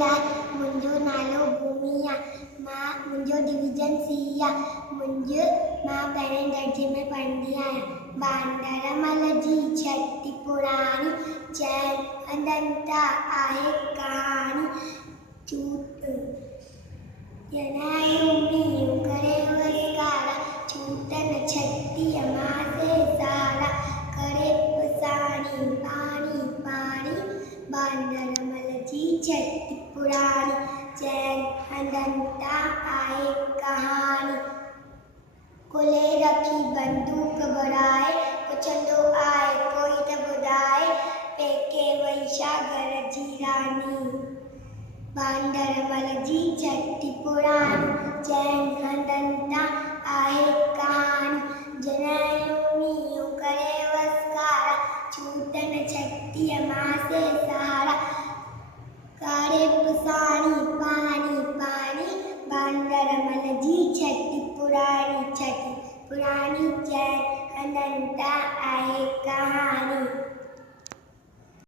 लाइ मुंहिंजो नालो भूमि आहे। मुंहिंजो डिवीज़न सी आहे। मां पहिरें दर्जे में पढ़ंदी आहियां। बांदरमल जी छटी पुराणी, चइनि हंधनि तां आहे कहाणी। जनायूं मींहुं करे वसकारा, छूटनि छटीअ मां से सारा। करे पुसाणी पाणी पाणी, बांदरमल जी छटी पुराणी, चइनि हंधनि तां आहे कहाणी। कुल्हे रखी बंदूक बढ़ाए, पुछंदो आहे कोई त ॿुधाए, पेके वई छा घर जी रानी। बांदरमल जी छटी पुराणी, चइनि हंधनि तां आहे कहाणी। जनायूं मींहुं करे वसकारा, छूटनि छटीअ मां से सहारा। करे पुसाणी पाणी पाणी, बांदरमल जी छटी पुराणी, चइनि हंधनि तां आहे कहाणी।